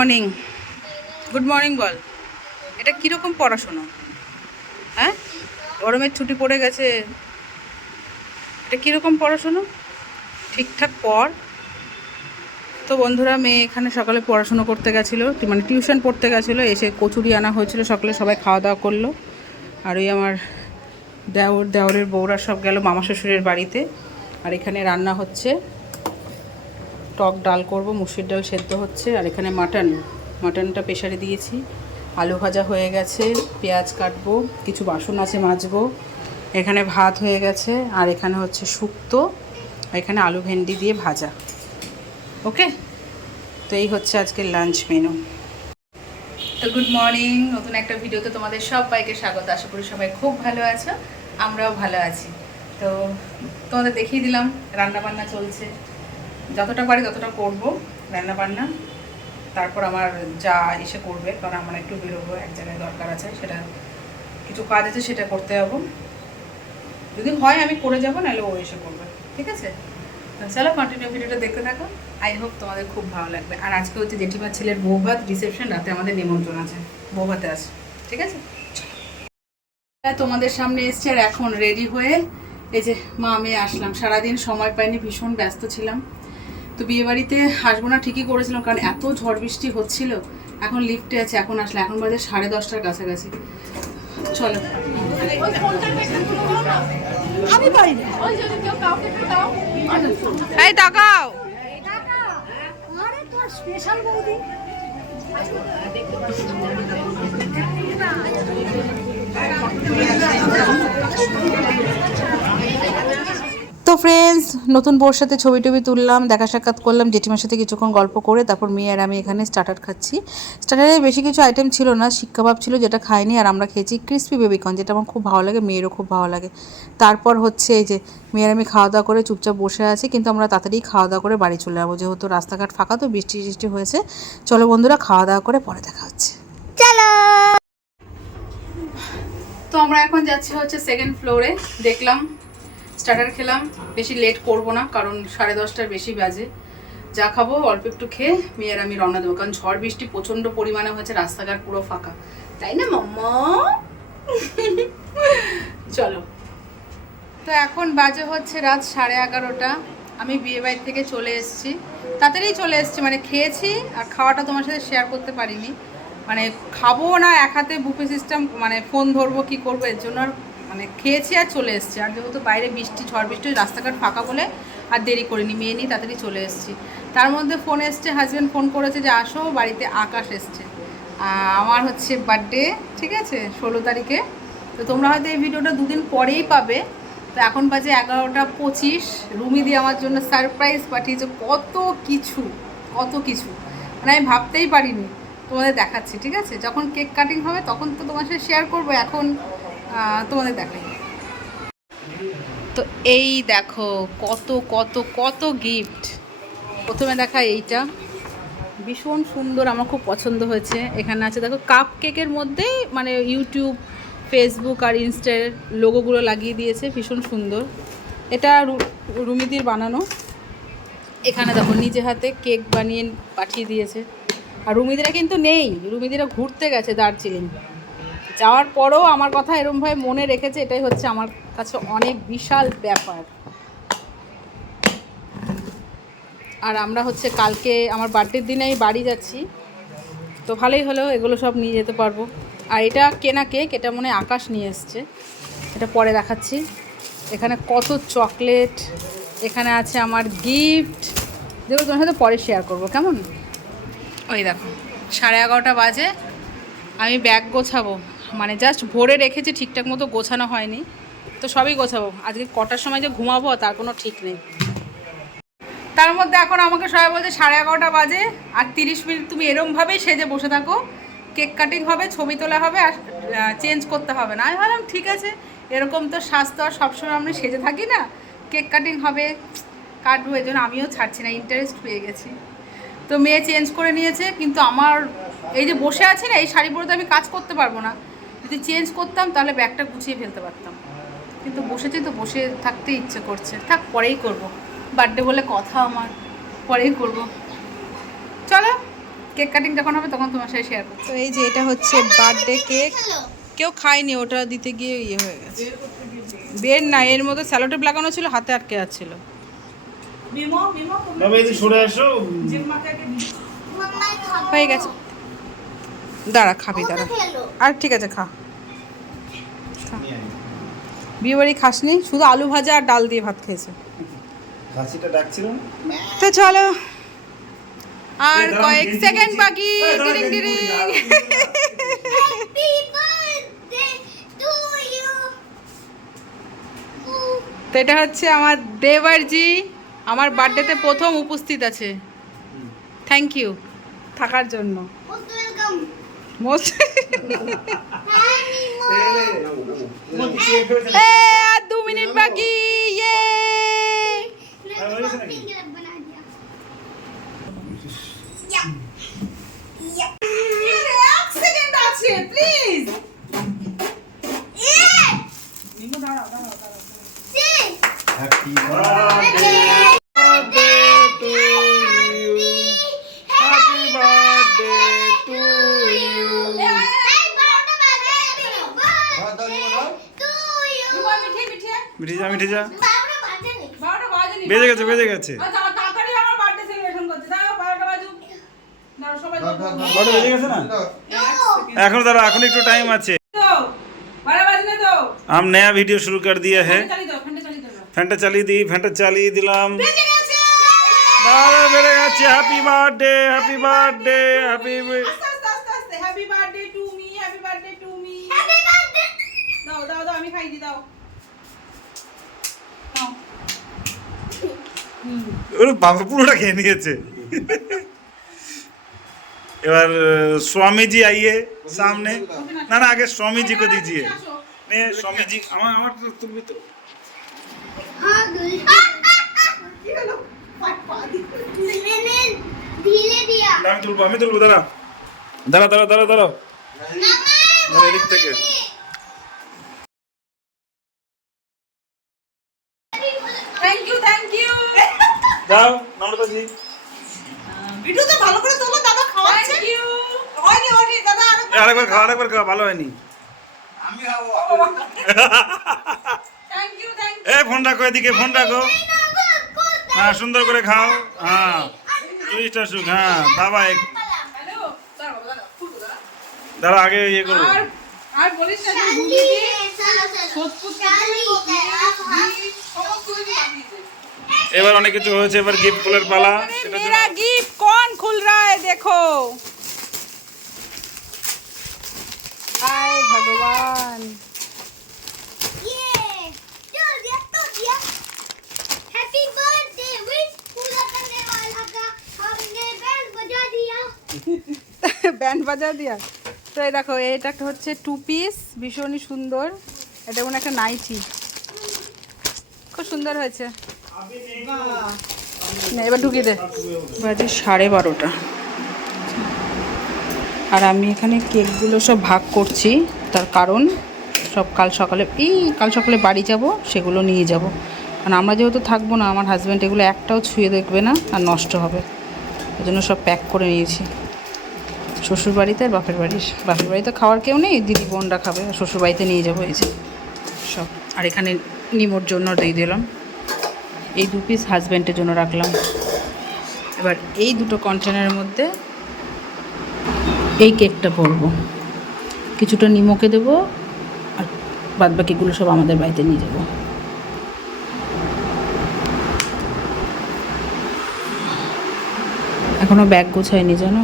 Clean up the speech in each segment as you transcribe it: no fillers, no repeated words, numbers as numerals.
Morning. Good morning বল। এটা কীরকম পড়াশোনা? হ্যাঁ, গরমের ছুটি পড়ে গেছে, এটা কীরকম পড়াশোনা? ঠিকঠাক পড়। তো বন্ধুরা, মেয়ে এখানে সকালে পড়াশুনো করতে গেছিলো, মানে টিউশন পড়তে গেছিলো, এসে কচুরি আনা হয়েছিল সকালে, সবাই খাওয়া দাওয়া করলো। আর ওই আমার দেওরের বউরা সব গেল মামা শ্বশুরের বাড়িতে। আর এখানে রান্না হচ্ছে, টক ডাল করব, মুসুর ডাল সেদ্ধ হচ্ছে। আর এখানে মাটনটা প্রেশারে দিয়েছি, আলু ভাজা হয়ে গেছে, পেঁয়াজ কাটবো, কিছু বাসন আছে মাজবো। এখানে ভাত হয়ে গেছে, আর এখানে হচ্ছে শুক্তো, এখানে আলু ভেন্ডি দিয়ে ভাজা। ওকে, তো এই হচ্ছে আজকের লাঞ্চ মেনু। তো গুড মর্নিং, নতুন একটা ভিডিওতে তোমাদের সবাইকে স্বাগত। আশা করি সবাই খুব ভালো আছো, আমরাও ভালো আছি। তো তোমাদের দেখিয়ে দিলাম রান্নাবান্না চলছে, যতটা পারি ততটা করবো রান্নাবান্না। তারপর আমার যা এসে করবে, কারণ আমার একটু বেরোবো, এক জায়গায় দরকার আছে, সেটা কিছু কাজ আছে, সেটা করতে যাবো। যদি হয় আমি করে যাবো, নাহলে ও এসে করবে, ঠিক আছে? তো চলো কন্টিনিউ ভিডিওটা দেখতে থাকো, আই হোপ তোমাদের খুব ভালো লাগবে। আর আজকে হচ্ছে জেঠিমার ছেলের বৌভাত রিসেপশন, রাতে আমাদের নিমন্ত্রণ আছে, বৌভাতে আছে, ঠিক আছে? তোমাদের সামনে এসছে, আর এখন রেডি হয়ে এই যে মা মেয়ে আসলাম। সারাদিন সময় পাইনি, ভীষণ ব্যস্ত ছিলাম। তো বিয়েবাড়িতে আসবো না ঠিকই করেছিলাম, কারণ এত ঝড় বৃষ্টি হচ্ছিল। এখন লিফটে আছে, এখন আসলে, এখন বাজে 10:30টার কাছাকাছি। চলো। আমি পারি না। এই তাকাও। আরে তোর স্পেশাল বৌদি। তো ফ্রেন্ডস, নতুন বউর সাথে ছবি টবি তুললাম, দেখা সাক্ষাৎ করলাম, জেঠিমার সাথে কিছুক্ষণ গল্প করে তারপর মেয়ে আর আমি এখানে স্টার্টার খাচ্ছি। স্টার্টারে বেশি কিছু আইটেম ছিল না, শিক কাবাব ছিল যেটা খাইনি, আর আমরা খেয়েছি ক্রিসপি বেবিকর্ন, যেটা আমার খুব ভালো লাগে, মেয়েরও খুব ভালো লাগে। তারপর হচ্ছে এই যে মেয়ের আমি খাওয়া দাওয়া করে চুপচাপ বসে আছি, কিন্তু আমরা তাড়াতাড়ি খাওয়া দাওয়া করে বাড়ি চলে যাবো, যেহেতু রাস্তাঘাট ফাঁকা, তো বৃষ্টি টিষ্টি হয়েছে। চলো বন্ধুরা, খাওয়া দাওয়া করে পরে দেখা হচ্ছে, চলো। তো আমরা এখন যাচ্ছি হচ্ছে সেকেন্ড ফ্লোরে। দেখলাম স্টার্টার খেলাম, বেশি লেট করব না, কারণ 10:30টার বেশি বাজে। যা খাবো অল্প একটু খেয়ে মেয়ের আমি রওনা দেবো, কারণ ঝড় বৃষ্টি প্রচণ্ড পরিমাণে হয়েছে, রাস্তাঘাট পুরো ফাঁকা, তাই না মাম্মা? চলো। তো এখন বাজে হচ্ছে রাত 11:30। আমি বিয়েবাড়ি থেকে চলে এসেছি, তাড়াতাড়ি চলে এসেছি, মানে খেয়েছি, আর খাওয়াটা তোমার সাথে শেয়ার করতে পারিনি। মানে খাবো না, এক হাতে বুফে সিস্টেম, মানে ফোন ধরবো কি করবো, এর জন্য আর মানে খেয়েছি আর চলে এসেছি। আর যেহেতু বাইরে বৃষ্টি, ঝড় বৃষ্টি, রাস্তাঘাট ফাঁকা বলে আর দেরি করিনি, মেয়ে নিয়ে তাড়াতাড়ি চলে এসেছি। তার মধ্যে ফোন এসছে, হাজব্যান্ড ফোন করেছে যে আসো বাড়িতে, আকাশ এসছে। আমার হচ্ছে বার্থডে, ঠিক আছে, 16 তারিখে। তো তোমরা হয়তো এই ভিডিওটা দুদিন পরেই পাবে। তো এখন বাজে 11:25। রুমি দিয়ে আমার জন্য সারপ্রাইজ পাঠিয়েছে, কত কিছু, কত কিছু, মানে আমি ভাবতেই পারিনি। তোমাদের দেখাচ্ছি, ঠিক আছে? যখন কেক কাটিং হবে তখন তো তোমার সাথে শেয়ার করবো, এখন তোমাদের দেখাই। তো এই দেখো কত কত কত গিফট। প্রথমে দেখা এইটা, ভীষণ সুন্দর, আমার খুব পছন্দ হয়েছে। এখানে আছে দেখো কাপ কেকের মধ্যে, মানে ইউটিউব, ফেসবুক আর ইনস্টার লোগোগুলো লাগিয়ে দিয়েছে, ভীষণ সুন্দর। এটা রুমিদির বানানো। এখানে দেখো নিজে হাতে কেক বানিয়ে পাঠিয়ে দিয়েছে। আর রুমিদিরা কিন্তু নেই, রুমিদিরা ঘুরতে গেছে দার্জিলিং। যাওয়ার পরেও আমার কথা এরমভাবে মনে রেখেছে, এটাই হচ্ছে আমার কাছে অনেক বিশাল ব্যাপার। আর আমরা হচ্ছে কালকে আমার বার্থডের দিনে আমি বাড়ি যাচ্ছি, তো ভালোই হলো, এগুলো সব নিয়ে যেতে পারবো। আর এটা কেনা কেক, এটা মনে হয় আকাশ নিয়ে এসছে, এটা পরে দেখাচ্ছি। এখানে কত চকলেট, এখানে আছে আমার গিফট, যেগুলো তোমার সাথে পরে শেয়ার করবো, কেমন? ওই দেখো 11:30 বাজে, আমি ব্যাগ গোছাবো, মানে জাস্ট ভরে রেখেছি, ঠিকঠাক মতো গোছানো হয়নি, তো সবই গোছাবো। আজকে কটার সময় যে ঘুমাবো তার কোনো ঠিক নেই। তার মধ্যে এখন আমাকে সবাই বলছে 11:30 বাজে, আর 30 মিনিট তুমি এরমভাবেই সেজে বসে থাকো, কেক কাটিং হবে, ছবি তোলা হবে, আর চেঞ্জ করতে হবে না। আমি ভাবলাম ঠিক আছে, এরকম তো স্বাস্থ্য, আর সবসময় আমি সেজে থাকি না, কেক কাটিং হবে, কাটবো, এই জন্য আমিও ছাড়ছি না, ইন্টারেস্ট পেয়ে গেছি। তো মেয়ে চেঞ্জ করে নিয়েছে, কিন্তু আমার এই যে বসে আছি না, এই শাড়ি পরে তো আমি কাজ করতে পারবো না। যদি চেঞ্জ করতাম তাহলে ব্যাগটা গুছিয়ে ফেলতে পারতাম, কিন্তু বসেছি তো, বসে থাকতে ইচ্ছে করছে, থাক পরেই করব, বার্থডে বলে কথা, আমার পরেই করব। চলো কেক কাটিং যখন হবে তখন তোমার সাথে শেয়ার করবো। তো এই যে এটা হচ্ছে বার্থডে কেক, কেউ খায়নি, ওটা দিতে গিয়ে ইয়ে হয়ে গেছে। বের না, এর মধ্যে স্যালোটেপ লাগানো ছিল, হাতে আটকে যাচ্ছিল। হয়ে গেছে, দাঁড়া খাবি, দাঁড়া। আর ঠিক আছে, খা। বিয়ে বাড়ি খাসনি, শুধু আলু ভাজা আর ডাল দিয়ে ভাত খেয়েছে। খাসিটা ডাকছিল না? তো চলো, আর কয়েক সেকেন্ড বাকি। ডিরিং ডিরিং। তো এটা হচ্ছে আমার দেবরজি, আমার বার্থডেতে প্রথম উপস্থিত আছে। থ্যাংক ইউ থাকার জন্য। মোস্ট আর 2 মিনিট বাকি। ইয়ে please. Happy birthday to you, happy birthday to you. মিঠে যা, মিঠে যা। বেজে গেছে, বেজে গেছে। বারোটা বেজে গেছে না? এখন দাঁড়া, এখন একটু টাইম আছে। हम नया वीडियो शुरू कर दिया है। फैंटा चालिए दी, फैंटा चालिए दिलाम। दादा बेड़े गেছে। Happy birthday, happy birthday, happy happy birthday to me, happy birthday to me. দাও দাও দাও, আমি খাই দি, দাও। ওরে বাবা, পুরোটা খেয়ে নিয়েছে। এবার स्वामी जी आइए सामने। ना ना, आगे स्वामी जी को दीजिए। नहीं, स्वामी जी আমার তো তুলবি তো। আমি তুলবো, দাঁড়া দাঁড়া দাঁড়া দাঁড়া দাঁড়া, এদিক থেকে। Thank you, thank you. যাও নমতা জি। ভিডিওতে ভালো করে তোলো, দাদা খাওয়াচ্ছে। Thank you. হয়নি হয়নি দাদা, আরেকবার খাওয়া, আরেকবার খাওয়া, ভালো হয়নি। Thank you, thank you. এই ফোন রাখো, এদিকে ফোন রাখো। হ্যাঁ, সুন্দর করে খাও। হ্যাঁ, টুরিস্ট আসুক। হ্যাঁ বাবা, হ্যালো, দাঁড়াও দাঁড়াও, ফুটু দাঁড়া। দাঁড়া আগে ইয়ে করবো। আর আর বলিস না, তুই ভুলি দি সোদপুর এবার অনেক কিছু হয়েছে, এবার গিফট ফুলের পালা। সেটা मेरा गिफ्ट कौन खुल रहा है देखो। हाय भगवान। हैप्पी बर्थडे विश पूरा करने वाला का हमने बेल बजा दिया। ব্যান্ড বাজা দিয়া। তো এই দেখো, এটা একটা হচ্ছে 2 পিস, ভীষণই সুন্দর। এটা মনে একটা নাইটি, খুব সুন্দর হয়েছে। না, এবার ঢুকিয়ে দে। বাজে 12:30। আর আমি এখানে কেকগুলো সব ভাগ করছি, তার কারণ সব কাল সকালে বাড়ি যাব, সেগুলো নিয়ে যাব। কারণ আমরা যেহেতু থাকবো না, আমার হাজব্যান্ড এগুলো একটাও ছুঁয়ে দেখবে না, আর নষ্ট হবে। এই জন্য সব প্যাক করে নিয়েছি। শ্বশুরবাড়িতে আর বাপের বাড়িতে খাওয়ার কেউ নেই, দিদি বোনরা খাবে, আর শ্বশুরবাড়িতে নিয়ে যাবো এই যে সব। আর এখানে নিমোর জন্য দিয়ে দিলাম, এই 2 পিস হাজব্যান্ডের জন্য রাখলাম। এবার এই দুটো কন্টেনারের মধ্যে এই কেকটা ভরবো, কিছুটা নিমোকে দেবো, আর বাদবাকিগুলো সব আমাদের বাড়িতে নিয়ে যাব। এখনও ব্যাগ গোছায়নি জানো,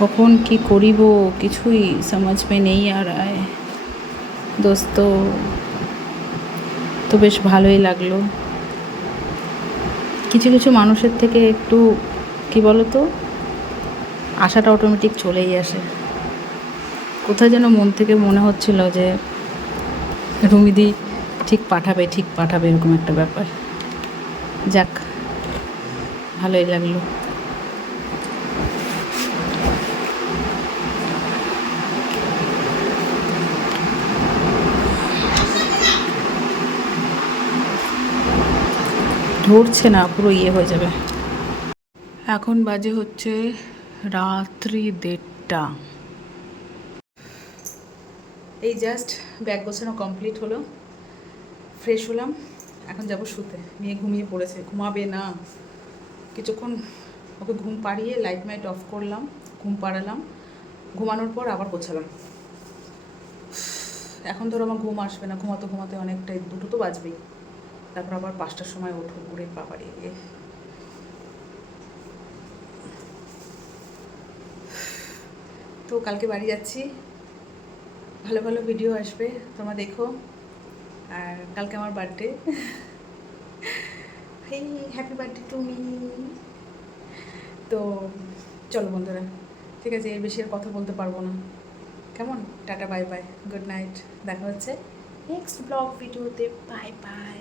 কখন কি করিব কিছুই সমাজ মে নেই আর আয় দোস্ত। তো বেশ ভালোই লাগলো। কিছু কিছু মানুষের থেকে একটু কি বলো তো, আশাটা অটোমেটিক চলেই আসে। কোথায় যেন মন থেকে মনে হচ্ছিল যে রুমিদি ঠিক পাঠাবে এরকম একটা ব্যাপার। যাক, ভালোই লাগলো। ধরছে না, পুরো ইয়ে হয়ে যাবে। এখন বাজে হচ্ছে রাত্রি 1:30। এই জাস্ট ব্যাগ গোছানো কমপ্লিট হলো, ফ্রেশ হলাম, এখন যাব শুতে। মেয়ে ঘুমিয়ে পড়েছে, ঘুমাবে না। কিছুক্ষণ ওকে ঘুম পাড়িয়ে লাইট মাইট অফ করলাম, ঘুম পাড়ালাম, ঘুমানোর পর আবার গোছালাম। এখন ধরো আমার ঘুম আসবে না, ঘুমাতে ঘুমাতে অনেকটাই 2টো তো বাজবেই। তারপর আবার 5টার সময় ওঠো, ঘুরে বাবারে। তো কালকে বাড়ি যাচ্ছি, ভালো ভালো ভিডিও আসবে, তোমরা দেখো। আর কালকে আমার birthday. Hey, happy birthday to me. তো চলো বন্ধুরা, ঠিক আছে, এর বেশি আর কথা বলতে পারবো না। কেমন? Tata, bye bye, good night. দেখা হচ্ছে নেক্সট ব্লগ ভিডিওতে। Bye bye.